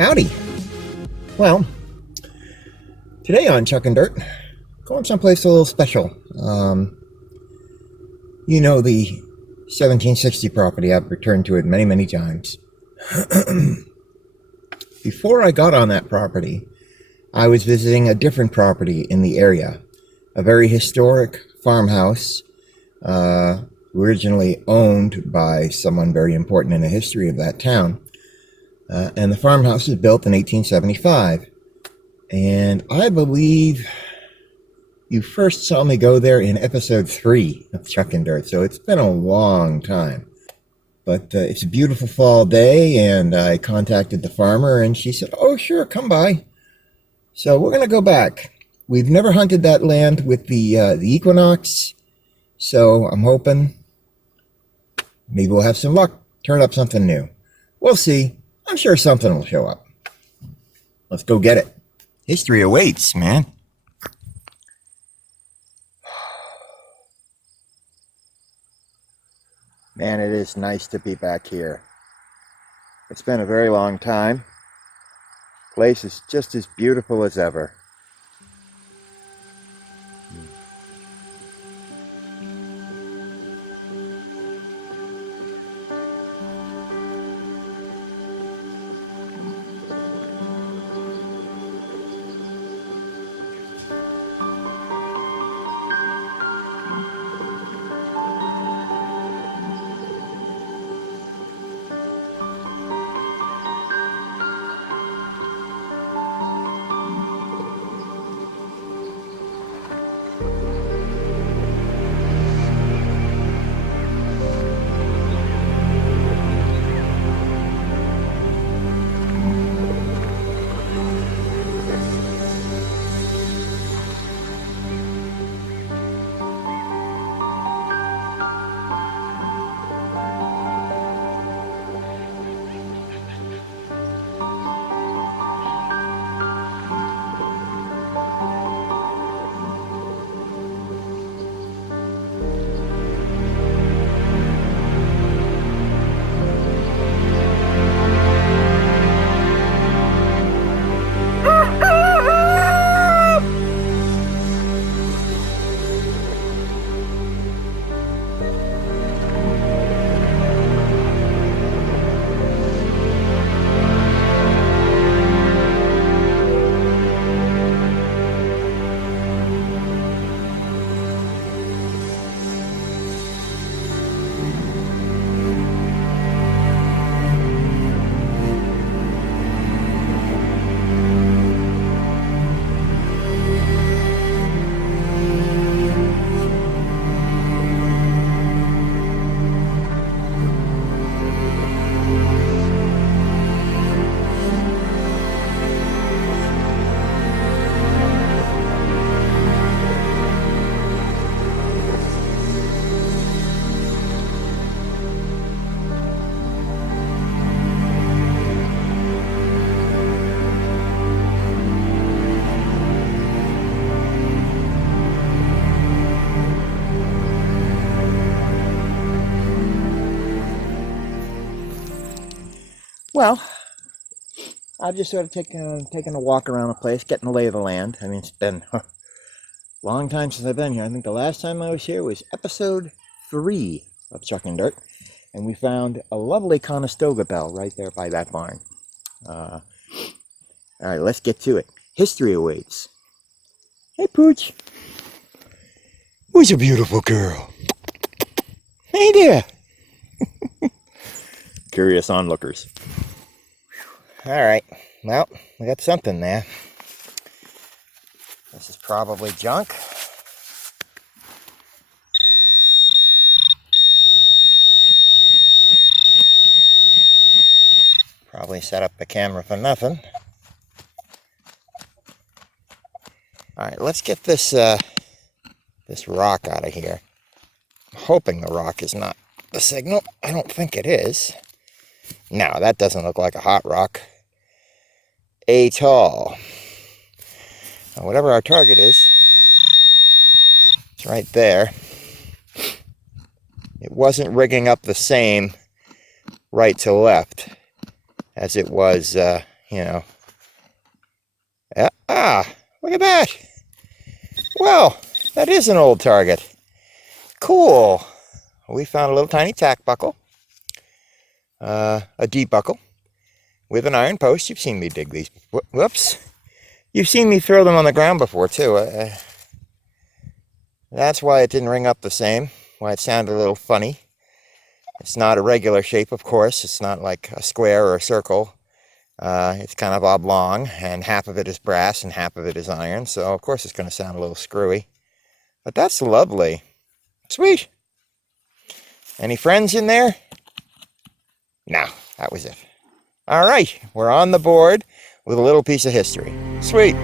Howdy. Well, today on Chuckin Dirt, going someplace a little special. You know, the 1760 property. I've returned to it many, many times. Before I got on that property, I was visiting a different property in the area, a very historic farmhouse, originally owned by someone very important in the history of that town. And the farmhouse was built in 1875. And I believe you first saw me go there in episode 3 of Chuckin Dirt, so it's been a long time. But it's a beautiful fall day, and I contacted the farmer, and she said, "Oh, sure, come by." So we're going to go back. We've never hunted that land with the equinox, so I'm hoping maybe we'll have some luck, turn up something new. We'll see. I'm sure something will show up. Let's go get it. History awaits, man. Man, it is nice to be back here. It's been a very long time. Place is just as beautiful as ever. Well, I've just sort of taken a walk around the place, getting the lay of the land. I mean, it's been a long time since I've been here. I think the last time I was here was episode 3 of Chuckin Dirt, and we found a lovely Conestoga bell right there by that barn. All right, let's get to it. History awaits. Hey, Pooch. Who's a beautiful girl? Hey there. Curious onlookers. All right, well, we got something there. This is probably junk. Probably set up the camera for nothing. All right, let's get this this rock out of here. I'm hoping the rock is not the signal. I don't think it is. No, that doesn't look like a hot rock at all. Now, whatever our target is, it's right there. It wasn't rigging up the same right to left as it was you know. Look at that. Well, that is an old target. Cool. We found a little tiny tack buckle, a D buckle with an iron post. You've seen me dig these. Whoops. You've seen me throw them on the ground before too. That's why it didn't ring up the same, why it sounded a little funny. It's not a regular shape, of course. It's not like a square or a circle. It's kind of oblong, and half of it is brass and half of it is iron, so of course it's going to sound a little screwy. But that's lovely. Sweet. Any friends in there? No, that was it. All right, we're on the board with a little piece of history. Sweet.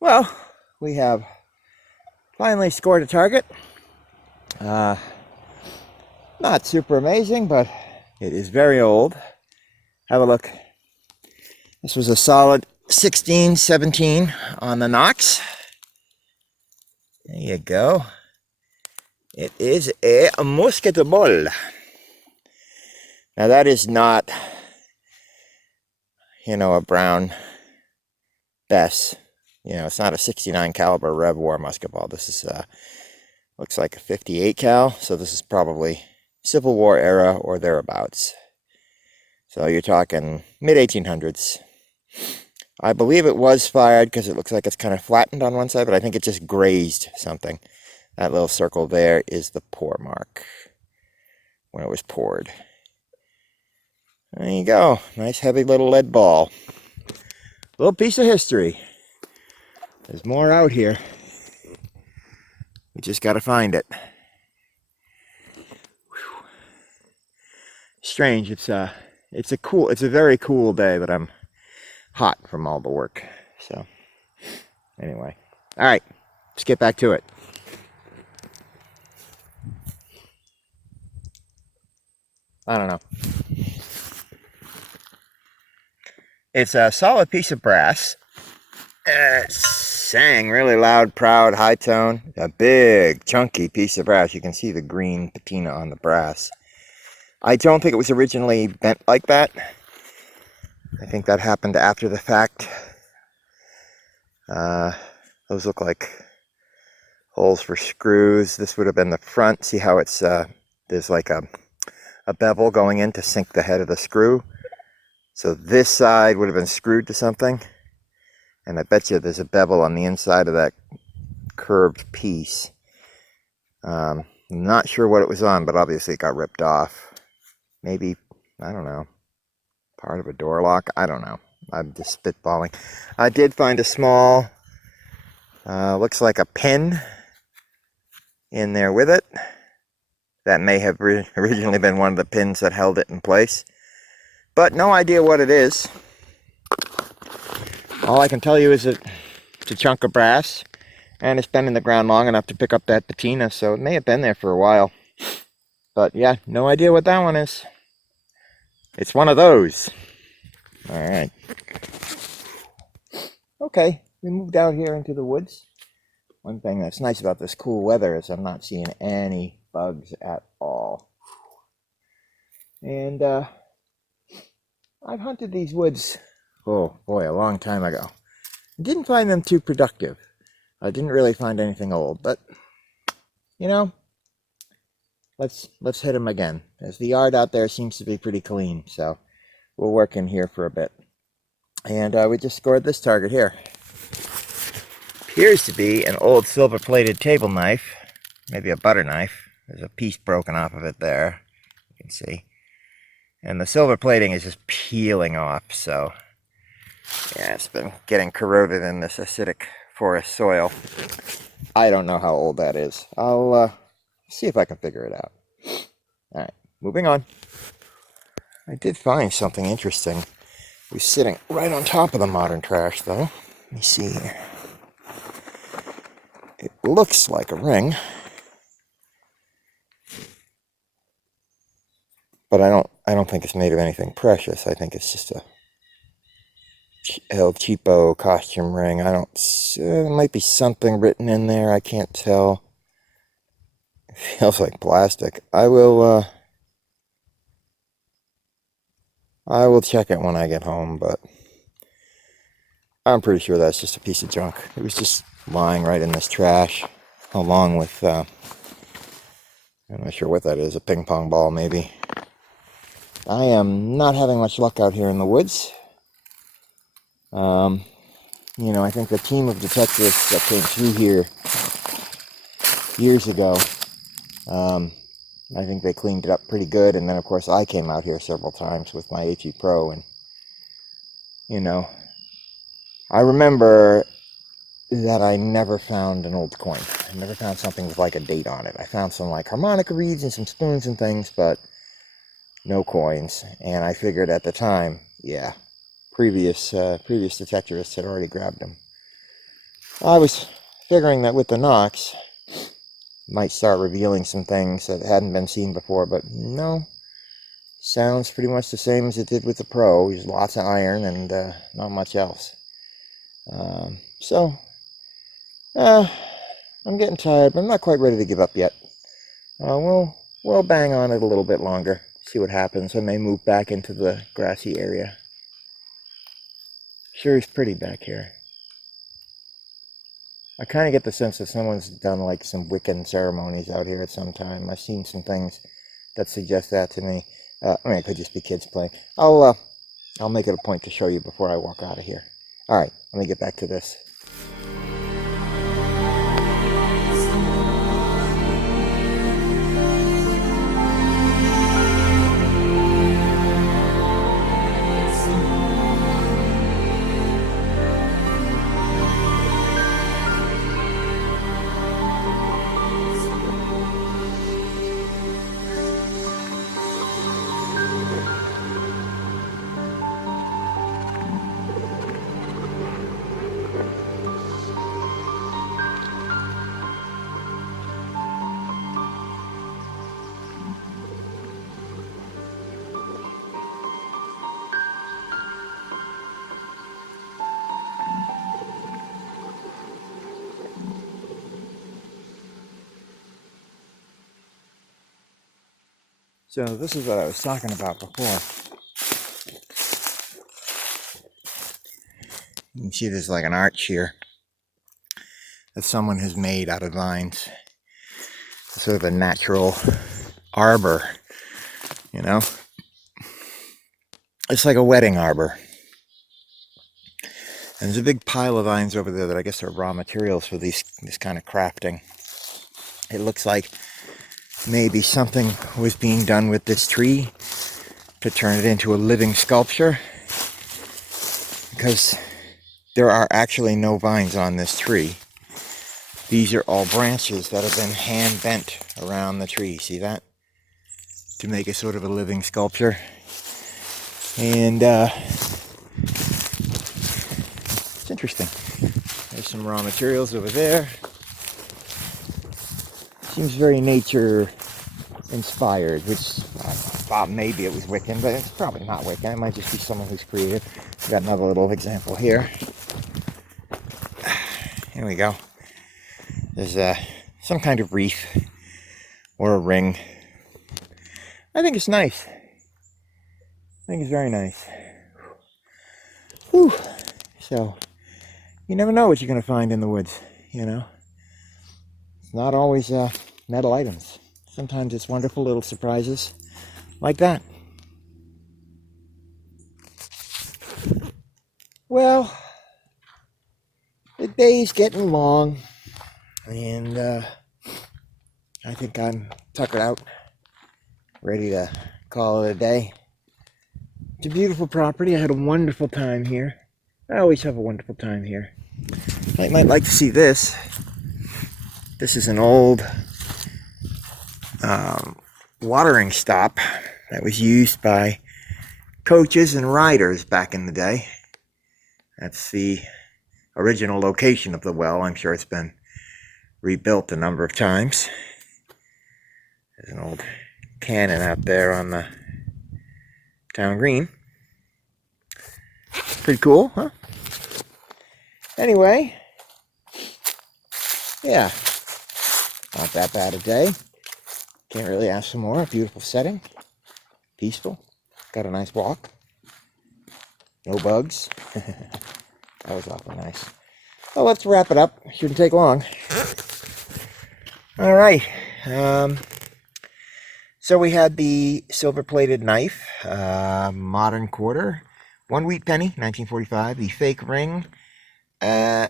Well, we have finally scored a target. Not super amazing, but it is very old. Have a look. This was a solid 16, 17 on the Knox. There you go. It is a musketball. Now that is not, a brown Bess. It's not a 69 caliber Rev War musket ball. This is, looks like a 58 cal. So this is probably Civil War era or thereabouts. So you're talking mid-1800s. I believe it was fired because it looks like it's kind of flattened on one side, but I think it just grazed something. That little circle there is the pour mark when it was poured. There you go. Nice heavy little lead ball. Little piece of history. There's more out here. We just got to find it. Whew. Strange. It's a very cool day, but I'm hot from all the work. So, anyway. All right. Let's get back to it. I don't know. It's a solid piece of brass. It sang really loud, proud, high tone. A big, chunky piece of brass. You can see the green patina on the brass. I don't think it was originally bent like that. I think that happened after the fact. Those look like holes for screws. This would have been the front. See how it's there's like a bevel going in to sink the head of the screw. So this side would have been screwed to something. And I bet you there's a bevel on the inside of that curved piece. Not sure what it was on, but obviously it got ripped off. Maybe, I don't know, part of a door lock? I don't know. I'm just spitballing. I did find a small, looks like a pin in there with it. That may have originally been one of the pins that held it in place. But no idea what it is. All I can tell you is that it's a chunk of brass, and it's been in the ground long enough to pick up that patina, so it may have been there for a while. But yeah, no idea what that one is. It's one of those. All right. Okay, we moved out here into the woods. One thing that's nice about this cool weather is I'm not seeing any bugs at all. And I've hunted these woods, oh boy, a long time ago. Didn't find them too productive. I didn't really find anything old, but let's hit them again. As the yard out there seems to be pretty clean, so we'll work in here for a bit. And we just scored this target here. Appears to be an old silver-plated table knife, maybe a butter knife. There's a piece broken off of it there, you can see. And the silver plating is just peeling off, so yeah, it's been getting corroded in this acidic forest soil. I don't know how old that is. I'll see if I can figure it out. Alright, moving on. I did find something interesting. It was sitting right on top of the modern trash, though. Let me see here. It looks like a ring, but I don't think it's made of anything precious. I think it's just a El Cheapo costume ring. There might be something written in there. I can't tell. It feels like plastic. I will check it when I get home, but I'm pretty sure that's just a piece of junk. It was just lying right in this trash, along with, I'm not sure what that is, a ping pong ball maybe. I am not having much luck out here in the woods. You know, I think the team of detectives that came through here years ago, I think they cleaned it up pretty good, and then of course I came out here several times with my HE Pro, and, you know, I remember that I never found an old coin. I never found something with like a date on it. I found some like harmonica reeds and some spoons and things, but no coins. And I figured at the time, yeah, previous detectivists had already grabbed them. I was figuring that with the Knox, might start revealing some things that hadn't been seen before, but no. Sounds pretty much the same as it did with the Pro. There's lots of iron and not much else. I'm getting tired, but I'm not quite ready to give up yet. We'll bang on it a little bit longer, see what happens. I may move back into the grassy area. Sure is pretty back here. I kind of get the sense that someone's done like some Wiccan ceremonies out here at some time. I've seen some things that suggest that to me. I mean, it could just be kids playing. I'll make it a point to show you before I walk out of here. All right, let me get back to this. So this is what I was talking about before. You can see there's like an arch here that someone has made out of vines. Sort of a natural arbor, you know? It's like a wedding arbor. And there's a big pile of vines over there that I guess are raw materials for this kind of crafting. It looks like maybe something was being done with this tree to turn it into a living sculpture, because there are actually no vines on this tree. These are all branches that have been hand bent around the tree. See that? To make a sort of a living sculpture. And it's interesting. There's some raw materials over there. Seems very nature inspired, which I thought maybe it was Wiccan, but it's probably not Wiccan. It might just be someone who's creative. We've got another little example here. Here we go. There's some kind of wreath or a ring. I think it's nice. I think it's very nice. Whew. So, you never know what you're going to find in the woods, you know. It's not always metal items. Sometimes it's wonderful little surprises like that. Well, the day's getting long, and I think I'm tuckered out, ready to call it a day. It's a beautiful property. I had a wonderful time here. I always have a wonderful time here. You might like to see this. This is an old watering stop that was used by coaches and riders back in the day. That's the original location of the well. I'm sure it's been rebuilt a number of times. There's an old cannon out there on the town green. Pretty cool, huh? Anyway, yeah, not that bad a day. Can't really ask for more. Beautiful setting, peaceful, got a nice walk, no bugs. That was awfully nice. Well, let's wrap it up. Shouldn't take long. All right. So we had the silver-plated knife, modern quarter, 1 wheat penny, 1945. The fake ring. I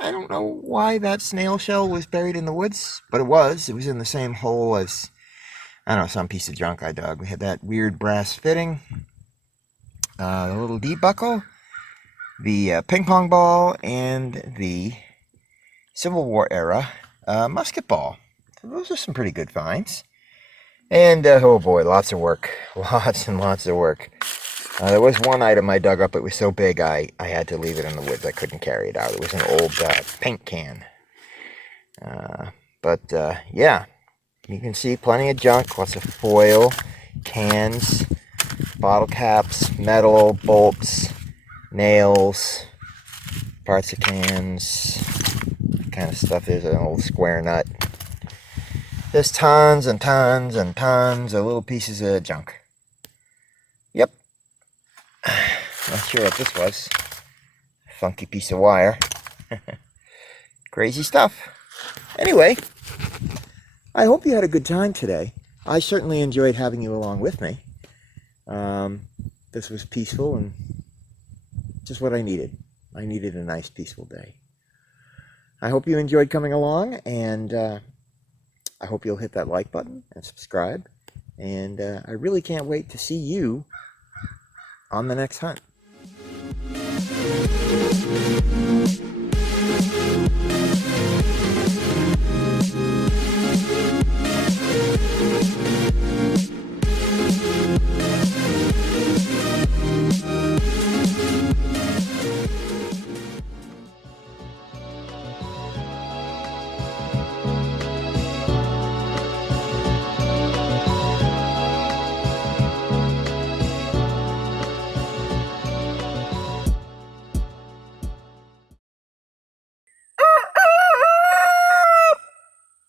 don't know why that snail shell was buried in the woods, but it was. It was in the same hole as, I don't know, some piece of junk I dug. We had that weird brass fitting, the little D buckle, the ping pong ball, and the Civil War era musket ball. So those are some pretty good finds. And, oh boy, lots of work. Lots and lots of work. There was one item I dug up. It was so big I had to leave it in the woods. I couldn't carry it out. It was an old paint can. Yeah, you can see plenty of junk. Lots of foil, cans, bottle caps, metal, bolts, nails, parts of cans, kind of stuff. There's an old square nut. There's tons and tons and tons of little pieces of junk. Yep. Not sure what this was. Funky piece of wire. Crazy stuff. Anyway, I hope you had a good time today. I certainly enjoyed having you along with me. This was peaceful and just what I needed. I needed a nice, peaceful day. I hope you enjoyed coming along, and I hope you'll hit that like button and subscribe. And I really can't wait to see you on the next hunt.